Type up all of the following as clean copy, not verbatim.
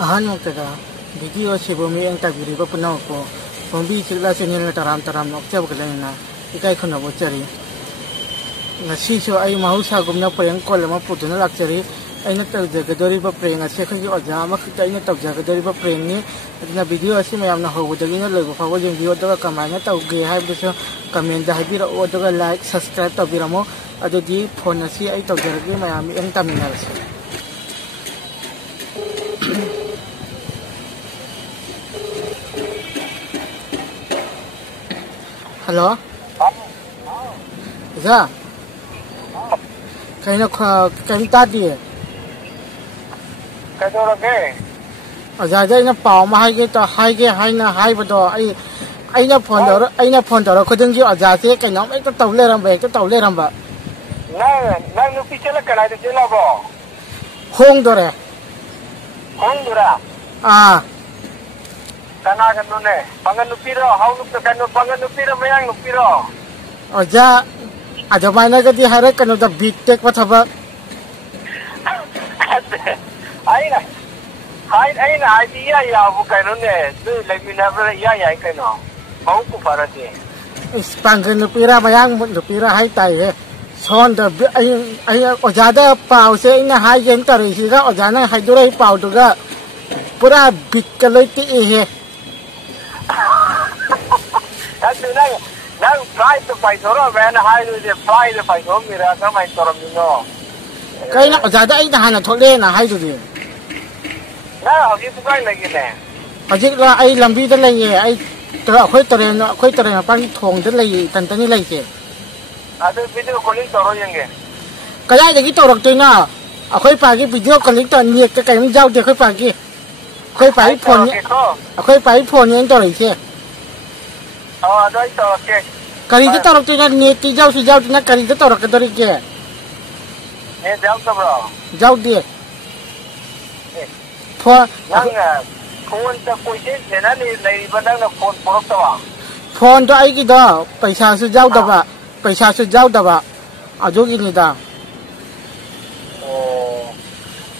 Ahanokada video sibumi ang tagiriba punaw ko bombi sigla sinil taram nokcha bgalena ikai khona bochari ngasi so ai mahusa gumna payang kol ma putuna lakchari aina tawjagadori ba prenga sekhagi oja ma khita aina tawjagadori ba prengni adina video asi mayamna hobudagi na logo fawo jeng video daga kamana tawge haibuso comment da habira o daga like subscribe tabiramo adodi phone asi ai tawjaragi mayami ang taminal Hello? Dạ. Cái nó cái tadi. Cái đó là cái. Ở giờ đây nó bảo mà hai bữa đó ai nó phone đó có đừng gì ở giờ thế cái nó mấy cái tàu lên làm vậy. Nãy nó picture là cái này thì là bao. Hong đó đấy. Hong đó à? À. Kana kan nune pangan nupiro hau nup kan pangan nupiro mayang nupiro oja ada mana ke di hari kan udah bitek apa aina idea ya bukan nune tu lagi never ya kan no mau ku farati pangan nupira mayang nupira hai tai he son da ai oja da pau se ina hai yen tari si ga oja na hai durai pau tu ga pura bit ka loi ti he Nang fly to fight or when I do the fly to fight home, Mira, my Toromino. Kaina, Zada, I had a Tolena, I do it. Now, you going like it there. I did I lambi the lay, I quit a pang tong the lay, Tantani lake. Other video calling Toroyang. Kaya the guitar of Tina, a quite pagi video collector near the Kaim Jow de Quipagi. Quite by pony, a quite by pony and Dory here. Oh, that's okay. Carita Tortina near Tijau, she out in a Carita Torcadori care. Yes, bro. Jow dear. For phone the question, and I lay banana phone for the phone to Aikido, Paisasu Jaudaba, Paisasu Jaudaba, a Joginida. Oh,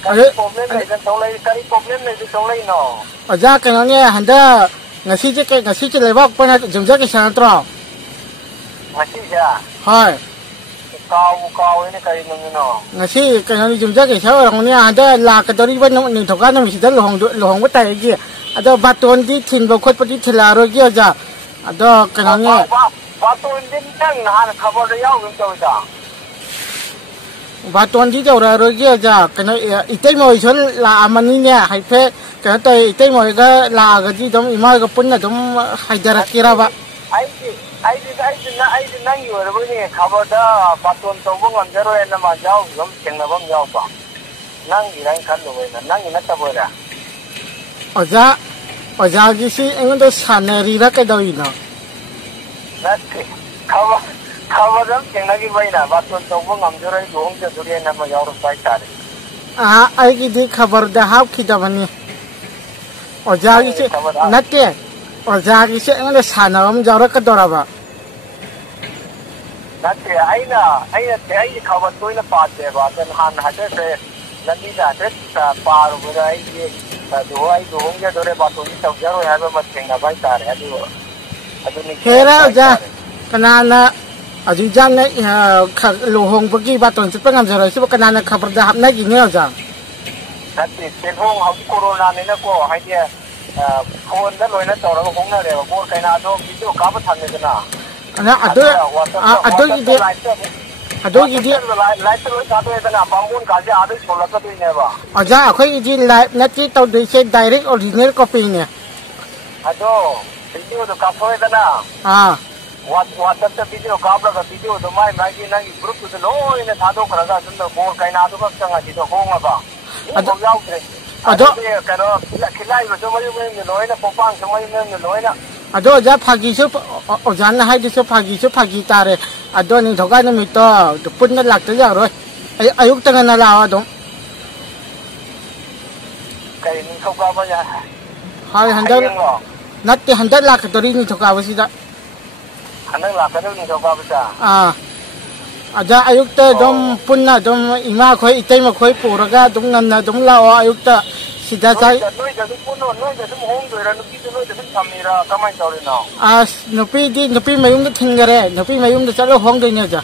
problem is only no. A jack and only Handa. Ngasi je lewak pernah jumpa ke sana terus. Ngasi ya. Hai. Kau ini kali mengenal. Ngasi kalau jumpa ke sana orang ni ada lah kedari pun ni thokan mesti dah lohong betul lagi. Ada batuan di tin bukut pasti telaro lagi aja. Ada kalau ni. Batuan di kan nak khabar dia untuk kita. Batuan di jauh lagi aja. Kalau itu mau isul lah amaninya, hai pe. Kalau tu itu mau ke lah gaji dom imah ke pun dom hajar kira ba. I nang you are going cover the batuan to bung on zero and nama jauh dom cengna bung jauh ba. Nang irang kan lu nang ina tabora. Oja gisi engun tu sana rira ke doi no. Nanti cover dom cengna ki baina batuan to bung on zero dong je duri nama jauh rupai cari. Ai kita kabar dah hab kita bani. Oja gisi nanti. Oja gisi engun tu sana jauh ke doraba. Nanti aina cover tu ina pace ba dan han ada se nanti dah se paru berai ye dua je dore batu ni tau jaro ya ba cengna bai cari adu ni. Hera oja kenana aju jangan lohong pergi batuan sepengam jaro sebab kenana kabar dah hab lagi ni oja. Nanti telhong hab corona ni nak ko hai dia phone dah loi na tau hong na re ko kai na do video ka ba than ni na. Ana ado ide light loi ka do na bambun ka ja adu sola ka dui ne ba. Aja akhoi ide live nati tau dui se direct original copy ne. Ado video do ka phoi da na. WhatsApp the video ka ba video do mai ki nang group to no ine tha do kara ga sun do ko kai na do ka sanga ji do hong ba. Ado yau tre. Ado ka no khilai do mai me loi na popang so mai me loi na. Ado aja pagi su ojan hai di su pagi tare. Ado ni thokai na mi to pun na lak ta ya rồi. Ayuk tangan na lawa dong. Kai ni khau ka ba ya. Hai handal. Natti handal lak tori ni thoka ba si da. Handal lak ka ni thoka ba sa. Aja ayukta dom punna dom ima khoi itai ma khoi puraga dom nanna dom lao ayukta sida sai noi da pun noi da hong do ra nupi noi da thamira kamai tawre na nupi mayum da thingare nupi mayum da chalo hong dei ne ja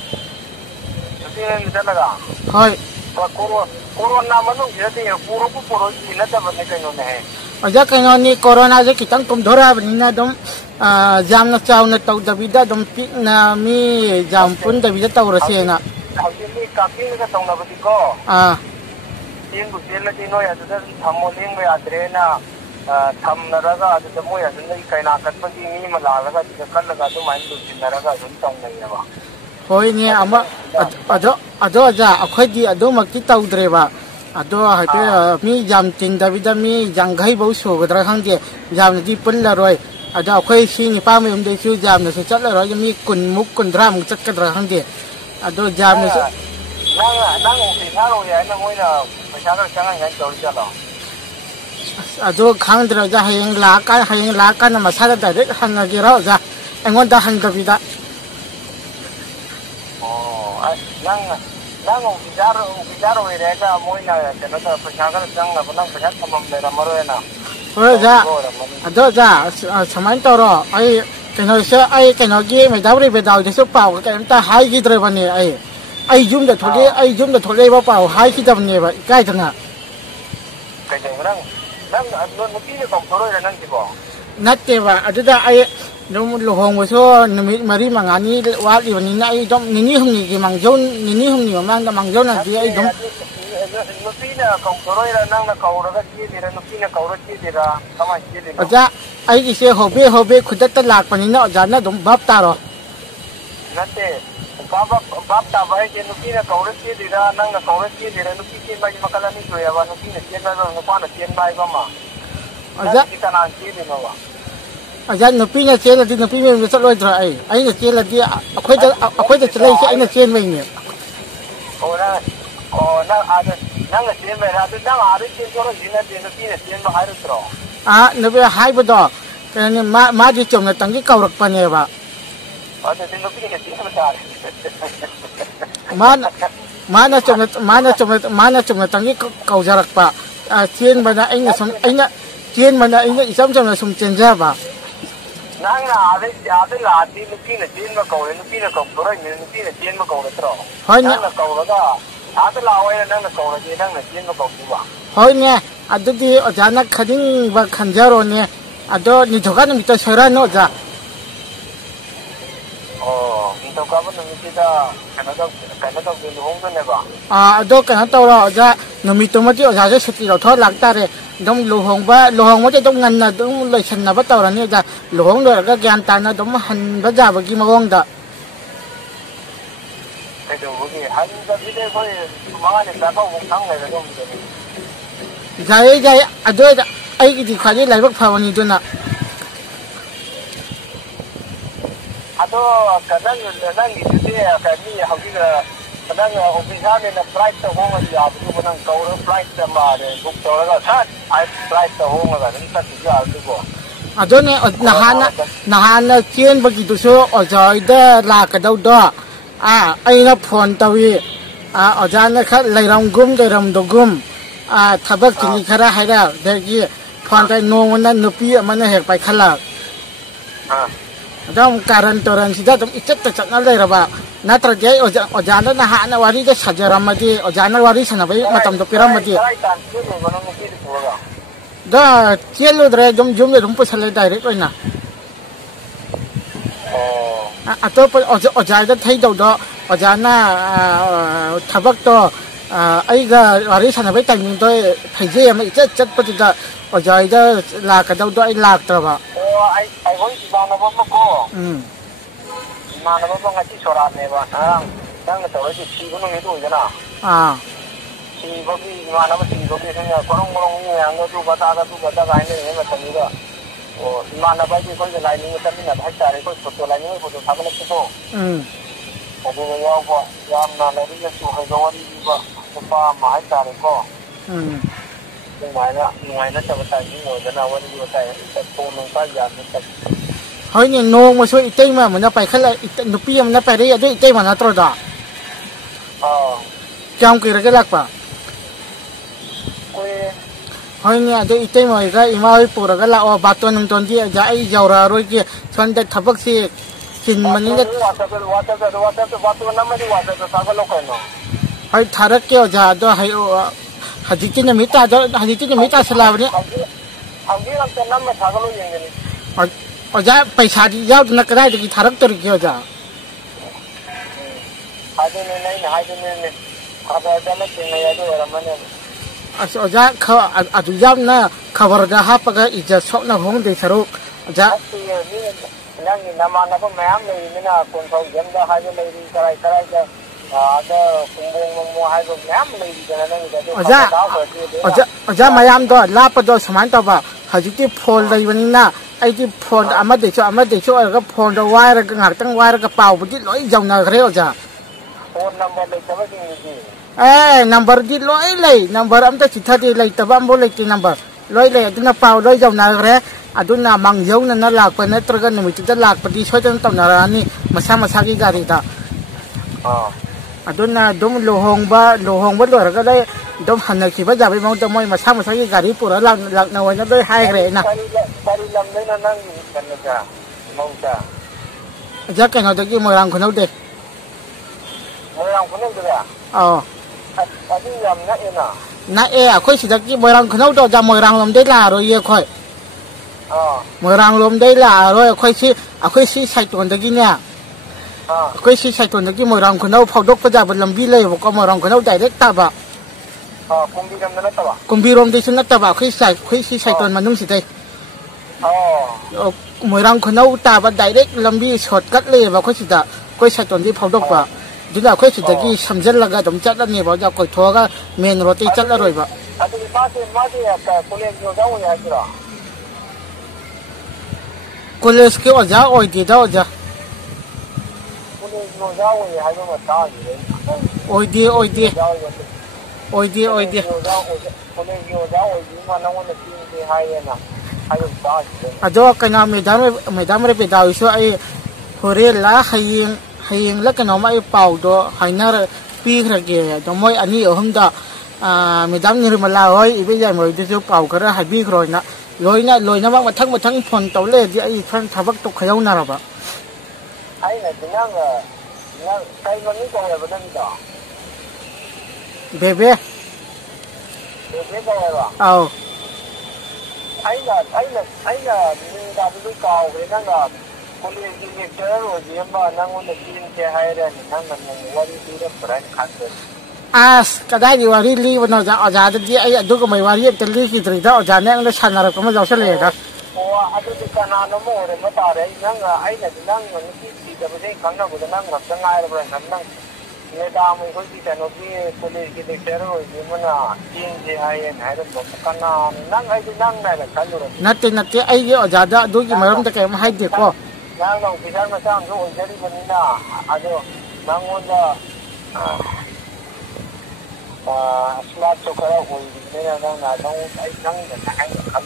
nupi ne chalaga hoi corona manung je de puro ji na ta bane kai no ne aja kai no ni corona je kitang tum dhora bani na dom jam na chaw na taw davida dom pik na mi jam pun davida taw ra se na ni ka king ga taw na bati ko yin bu jen la ji no ya da thammo ling me adre na tham na ra ga da mo ya nei kai na kat ba ji ni ma la ga ji kan la ga to mai du jin na ra ga dum tong nei ba hoi ni ama ado ja akhoi di ado mak ti taw dre ba ado ha pe mi jam ting davida mi jang gai bo so ga dra khang de jam di pun la roi ada akhoi si ni pa me um de chu jam na se chat la roi mi kun muk kun dram chat ka dra khang de ado jam na nang ong ti tharo ya na moi na pa cha ga chang ngai chau cha lo ado khang dra ja hayeng la ka na ma sa da de han na gi ro ja engon da han ka bi da nang ong ti jaro we re na moi na cha na pa cha ga chang na nang pa cha tamam le ra maro na hoi ja ado ja saman to ro ai keno se ai keno gi me da ri be da de su pao ka ta hai gi dre ba ne ai yum da thole ba pao hai ki dam ne ba kai thanga kai de nang no ti ne kom thoro ra nang ti bo natte ba adu da ai dom lo hong so nimi mari mangani wa li bani na ai dom nini humni gi mangjon nini humni mang da mangjon na di ai dom no ti na kom thoro ra nang na kau ra ga ti de ra no ti na kau ra ti de ra kama ti de aja ai gi se hobe khudat ta lak pani na ja na dom bap ta ro natte bap ta ba je no ti na kau ra ti de ra nang na kau ra ti de ra no ti chen ba ji makala ni so ya ba no ti na chen ba no pa na chen ba ba ma aja ti ta na ti de no ba aja nupi na chen la di nupi me chat loi dra ai na chen la di akhoi da chlai che ai na chen mai ne na ada nang na chen mai ra da nang a ri chen ko ro ji na de nupi na chen ba hai ro tro nupi hai ba do ka ni ma di chom na tang gi kau rak pa ne ba ada de nupi na chen ba ta mana chom na tang gi kau jarak pa chen ba na ai na chen ma na ai na isam chom na sum chen ja ba nang na ade la ti nupi na chen ma kau nupi na kau ro ni nupi na chen ma kau ro tro hoi na kau ro da ade la wai nang na kau ro ji nang na chen ma kau ba hoi ne adu di ojana khading ba khanjaro ne ado ni thoga ni ta sora no ja ni to ka ba ni ti da kana da ni hong da ne ba ado kana to ro ja no mi to ma ti oja je suti ro tho lak ta re dom lo hong ma je dom ngan na dom loi chan na ba taw ra ni ja lo hong lo ga gyan ta na dom han ba ja ba gi ma wong da ai do gi han da bi de ko ma ga ni da ba wong thang le dom jai ado ai gi di kha ni lai bak pha wa ni do na ado kadang nang gi de ka ni ha gi ga kadang ofisa ne na flight to hong ya bu nang kau ro flight ma de book to ga sa ai flight to hong ga ni ta ti ya du bo ado ne nahana chen ba gi du so ojai da la ka dau do ai na phone tawi ojana kha leiram gum leiram do gum thabak ki khara haira de gi phone tai no na nupi amana hek pai khala dom karan toran sida dom ichat ta chat na le raba natra je ojana na ha na wari de sajaram ma di ojana wari sana bai matam do piram ma di da chelo dre jom le dum pusale direct oina atop ojai da thai do ojana thabak to ai ga wari sana bai time do thai je ma chat pa da ojai da la ka do ai lak tra ba ai hoi ba na ba ko ma na ba nga chi sora ne ba nang na to ji chi ko ngi do ja na chi ba bi ma na ba chi ko bi ne ko rong ni ang do ba ta ga ne ma ta ni ga ma na ba ji ko ja lai ni ta ni na ba ta re ko to lai ni ko to ta ba ne ko ko do ya ko ya na na ri ya su ha ga wa ni ba ko pa ma ta re ko ngoài nó cho tay những người đó nào đi tay cô nó có giảm nó hỏi nhìn nô mà số ít mà nó phải khá là nó pia nó phải đấy đấy ít mà nó trôi đó trong kia cái lạc bà Hoine ado itay mo ga ima hoy pura ga lao baton ng tondi ja ay jawra roy ki sonda thabak si sin manila baton naman di water sagalo ko no hoy tharak ke ja ado hay haditi na mita salawni hagi ang naman sagalo yengeni oja paisa di yaw na kadai di tharak tor ki oja hadi ne khaba dala kinna yado ramane Oja adu jam na cover da hapaga ija sok na hong de saruk oja nang nama na ko mayam le mina kon thau jam da ha le ri karai da ada kumbong mo ha go mayam le ri da nang da oja mayam do la pa do saman ta ba hajiti phone lai bani na ai ti phone ama de cho ga phone do wire ga ngak tang wire ga pau bu di loi jong na gre oja phone number le ta ba ki number di loi lei number am ta chitha di lei ta bam bo lei ti number loi lei aduna pau loi jong na gre aduna mang yong na lak pa na traga ni mi ta lak pa di so tan tam na rani masa gi gari ta aduna dom lohong ba lo ga dai dom hanna ki ba ja ba mong ta moi masa gi gari pura lak na wa na doi hai gre na kari lam dai na nang kan ja mong ta ja ka no da gi mo rang khonau de adi yam na ena na akhoi sidaki moirang khonau do ja moirang lom dei la ro ye khoi moirang lom dei la ro akhoi si saiton dagi ne akhoi si saiton dagi moirang khonau phawdok pa ja ba lambi lei ko moirang khonau direct ta ba kumbiram na ta ba kumbirom de sun ta ba akhoi si saiton manung si dei moirang khonau ta ba direct lambi shortcut lei ba khoi sida khoi saiton di phawdok ba duna khoi sidagi samjal laga dum chat ani ba ja koi thoga main road ti chat la roi ba adu ma se ka college jo jaw ya jira college ke oja oi di da oja college jo jaw ya ha ma ta ji oi di college jo jaw ji ma na wona tin de ha ya na ha yo ta ji ado kana medam re pe da isu ai hore la haying la kana mai pau do hainar pi khra ge do moi ani ohum da medam nirmala hoi ibe ja moi de ju pau khara ha bi khroi na loina ma mathang phone taw le di ai phan thabak to khayau na ra ba ai na dinang sai ma ni ko ya ba nang da bebe ko ya ba au ai na ni da bu ka o ge nang da college ni chero ji ma nang on tin ke haira ni nang nang wari ti da pran khan de as kadai di wari li bano ja aja di ai adu ko mai wari te li ki tri da aja ne ang sanar ko ma jaw se le da adu di kana no mo re ma ta re nang ai na nang ni ti da ba sei khang na bu nang ngap sang ai ra nang ne da mo ko ti ta no ki college ni chero ji ma na tin je ai en hai ra mo kana nang ai di nang na la kan ro natte ai ge aja da du ki maram ta kai ma hai de ko nang long pisan ma sang so oi jari ma ni na ado nang on da smart to kara oi ni na nang na nang ai nang na ai kham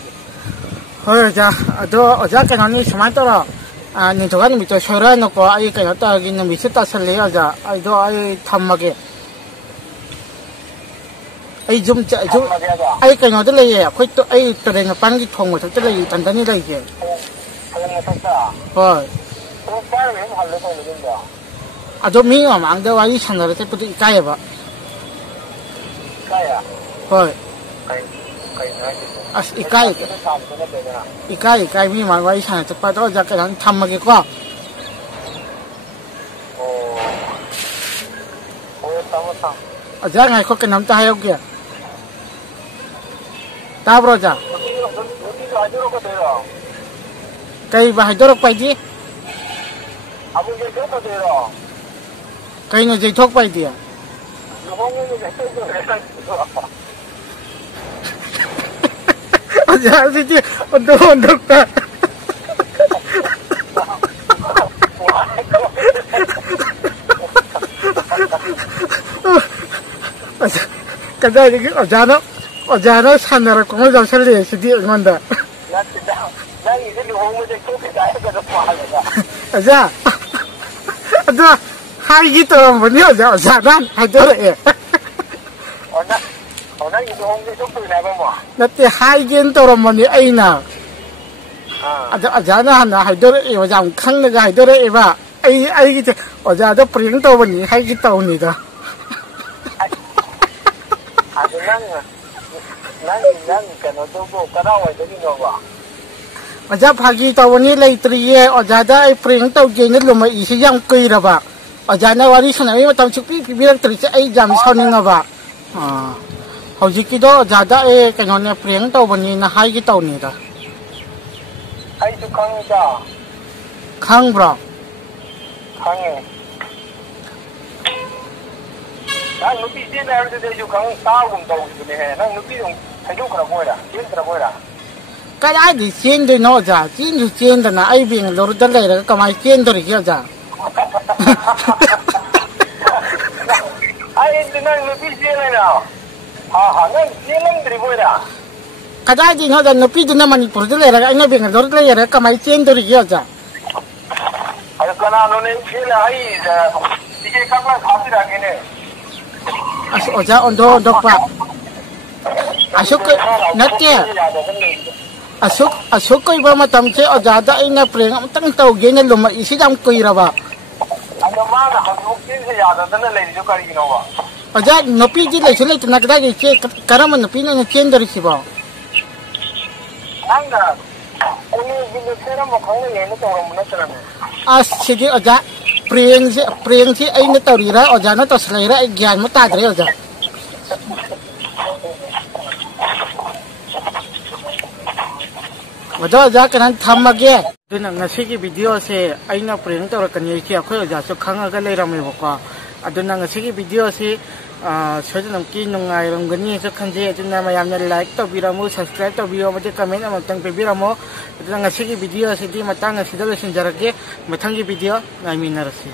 hoi ja ado aja ka nani samai to ro ni to gan mi to shora no ko ai ka ta gi na mi se ta sal le aja ai do ai tham ge ai zum cha ju ai ka no de le ye khoi to ai to re na pan gi thong mo to le yi tan tan ni le ge hoi ado mi ma mang de wa yi chan ra te pu ti kai ba hoi as ikai mi ma wa yi chan te pa do ja ka nan tham ma ge ko aja ngai ko ka nam ta hayo ge ta bro ja kai ba hai dorok pai di abu je ko de ro kai no je thok pai di no hong ni je ko aja si ti ondok ta kada ji aja no sanar ko ma jaw sal le si di ngonda aja aja hai gi to mo ni aja dan hai to re ꯅꯪꯒꯤꯗꯣ ꯍꯣꯡꯗꯦ ꯆꯣꯛꯇꯣꯏꯅꯦ ꯍꯥꯏꯕ ꯅꯠꯇꯦ ꯍꯥꯏꯒꯦꯅ ꯇꯧꯔꯝꯕꯅꯤ ꯑꯩꯅ ꯑꯗ ꯑꯣꯖꯥꯅ ꯍꯥꯟꯅ ꯍꯥꯏꯗꯣꯔꯛꯑꯦꯕ ꯌꯥꯝ ꯈꯪꯅꯒ ꯍꯥꯏꯗꯣꯔꯛꯑꯦꯕ ꯑꯩꯒꯤꯁꯦ ꯑꯣꯖꯥꯗ ꯄ꯭ꯔꯦꯡ ꯇꯧꯕꯅꯤ ꯍꯥꯏꯒꯦ ꯇꯧꯅꯤꯗ ꯑꯗꯨ ꯅꯪ ꯀꯩꯅꯣꯗꯨꯕꯨ ꯀꯗꯥꯏꯋꯥꯏꯗꯒꯤꯅꯣꯕ ꯑꯣꯖꯥ ꯐꯥꯒꯤ ꯇꯧꯕꯅꯤ ꯂꯩꯇ꯭ꯔꯤꯌꯦ ꯑꯣꯖꯥꯗ ꯑꯩ ꯄ꯭ꯔꯦꯡ ꯇꯧꯒꯦꯅ ꯂꯨꯝꯃꯛꯏꯁꯤ ꯌꯥꯝ ꯀꯨꯏꯔꯕ ꯑꯣꯖꯥꯅ ꯋꯥꯔꯤ ꯁꯥꯟꯅꯕꯒꯤ ꯃꯇꯝ ꯁꯨꯛꯄꯤ ꯄꯤꯕꯤꯔꯛꯇ꯭ꯔꯤꯁꯦ ꯑꯩ ꯌꯥꯝ ꯁꯥꯎꯅꯤꯡꯉꯕ ꯍꯧꯖꯤꯛꯀꯤꯗꯣ ꯑꯣꯖꯥꯗ ꯑꯩ ꯀꯩꯅꯣꯅꯦ ꯄ꯭ꯔꯦꯡ ꯇꯧꯕꯅꯤꯅ ꯍꯥꯏꯒꯦ ꯇꯧꯅꯤꯗ ꯑꯩꯁꯨ ꯈꯪꯉꯤꯗ ꯈꯪꯕ꯭ꯔꯣ ꯈꯪꯉꯦ ꯅꯪ ꯅꯨꯄꯤ ꯆꯦꯟꯂꯦ ꯍꯥꯏꯕꯗꯨꯗꯤ ꯑꯩꯁꯨ ꯈꯪꯉꯤ ꯇꯥꯒꯨꯝ ꯇꯧꯈꯤꯕꯅꯦꯍꯦ ꯅꯪ ꯅꯨꯄꯤꯗꯣ ꯍꯩꯗꯣꯛꯈ꯭ꯔꯕꯣꯏꯔꯥ ꯆꯦꯟꯈ꯭ꯔꯕꯣꯏꯔꯥ ꯀꯗꯥꯏꯗꯤ ꯆꯦꯟꯗꯣꯏꯅꯣ ꯑꯣꯖꯥ ꯆꯦꯟꯁꯨ ꯆꯦꯟꯗꯅ ꯑꯩ ꯕꯦꯡꯒꯂꯣꯔꯗ ꯂꯩꯔꯒ ꯀꯃꯥꯏꯅ ꯆꯦꯟꯗꯣꯔꯤꯒꯦ ꯑꯣꯖꯥ ꯑꯩꯗꯤ ꯅꯪ ꯅꯨꯄꯤ ꯆꯦꯜꯂꯦꯅ ꯅꯪ ꯆꯦꯜꯂꯝꯗ꯭ꯔꯤꯕꯣꯏꯔꯥ ꯀꯗꯥꯏꯗꯩꯅꯣ ꯑꯣꯖꯥ ꯅꯨꯄꯤꯗꯨꯅ ꯃꯅꯤꯄꯨꯔꯗ ꯂꯩꯔꯒ ꯑꯩꯅ ꯕꯦꯡꯒꯂꯣꯔꯗ ꯂꯩꯔꯒ ꯀꯃꯥꯏꯅ ꯆꯦꯟꯗꯣꯔꯤꯒꯦ ꯑꯣꯖꯥ ꯑꯗꯣ ꯀꯅꯥꯅꯣꯅꯦ ꯆꯦꯜꯂꯦ ꯑꯩ ꯇꯤꯀꯦꯠ ꯀꯛꯂꯒ ꯊꯥꯕꯤꯔꯛꯑꯒꯦꯅꯦ ꯑꯁ ꯑꯣꯖꯥ ꯑꯣꯟꯊꯣꯛ ꯑꯣꯟꯊꯣꯛꯄ ꯅꯠꯇꯦ ꯑꯁꯨꯛ ꯀꯨꯏꯕ ꯃꯇꯝꯁꯦ ꯑꯣꯖꯥꯗ ꯑꯩꯅ ꯄ꯭ꯔꯦꯡ ꯑꯃꯇꯪ ꯇꯧꯒꯦꯅ ꯂꯨꯝꯃꯛꯏꯁꯤ ꯌꯥꯝ ꯀꯨꯏꯔꯕ ꯑꯗꯣ ꯃꯥꯅ ꯍꯧꯖꯤꯛ ꯆꯦꯟꯁꯦ ꯌꯥꯗꯗꯅ ꯂꯩꯔꯤꯁꯨ ꯀꯔꯤꯒꯤꯅꯣꯕ ꯑꯣꯖꯥ ꯅꯨꯄꯤꯗꯤ ꯂꯩꯁꯨ ꯂꯩꯇꯅ ꯀꯗꯥꯏꯗꯒꯤ ꯀꯔꯝꯕ ꯅꯨꯄꯤꯅ ꯆꯦꯟꯗꯣꯔꯤꯁꯤꯕꯣ ꯅꯪꯅ ꯀꯣꯂꯦꯖꯒꯤꯗ ꯆꯦꯟꯔꯝꯕ ꯈꯪꯅꯩꯌꯦꯅ ꯇꯧꯔꯝꯕ ꯅꯠꯇ꯭ꯔꯅꯦ ꯑꯁ ꯁꯤꯗꯤ ꯑꯣꯖꯥ ꯄ꯭ꯔꯦꯡꯁꯤ ꯑꯩꯅ ꯇꯧꯔꯤꯔꯥ ꯑꯣꯖꯥꯅ ꯇꯧꯁꯤꯜꯂꯛꯏꯔꯥ ꯑꯩ ꯒ꯭ꯌꯥꯟ ꯑꯃ ꯇꯥꯗ꯭ꯔꯦ ꯑꯣꯖꯥ ꯑꯣꯖꯥ ꯀꯩꯅꯣ ꯊꯝꯃꯒꯦ ꯑꯗꯨꯅ ꯉꯁꯤꯒꯤ ꯚꯤꯗꯤꯑꯣꯁꯦ ꯑꯩꯅ ꯄ꯭ꯔꯦꯡ ꯇꯧꯔꯛꯀꯅꯤ ꯑꯩꯁꯦ ꯑꯩꯈꯣꯏ ꯑꯣꯖꯥꯁꯨ ꯈꯪꯉꯒ ꯂꯩꯔꯝꯃꯦꯕꯀꯣ ꯑꯗꯨꯅ ꯉꯁꯤꯒꯤ ꯚꯤꯗꯤꯑꯣꯁꯤ ꯁꯣꯏꯗꯅꯃꯛꯀꯤ ꯅꯨꯡꯉꯥꯏꯔꯝꯒꯅꯤꯁꯨ ꯈꯟꯖꯩ ꯑꯗꯨꯅ ꯃꯌꯥꯝꯅ ꯂꯥꯏꯛ ꯇꯧꯕꯤꯔꯝꯃꯨ ꯁꯕꯁꯀ꯭ꯔꯥꯏꯕ ꯇꯧꯕꯤꯌꯣ ꯑꯃꯗꯤ ꯀꯃꯦꯟ ꯑꯃꯇꯪ ꯄꯤꯕꯤꯔꯝꯃꯨ ꯑꯗꯨꯅ ꯉꯁꯤꯒꯤ ꯚꯤꯗꯤꯑꯣꯁꯤꯗꯤ ꯃꯇꯥꯡ ꯑꯁꯤꯗ ꯂꯣꯏꯁꯤꯟꯖꯔꯒꯦ ꯃꯊꯪꯒꯤ ꯚꯤꯗꯤꯑꯣ ꯉꯥꯏꯃꯤꯟꯅꯔꯁꯤ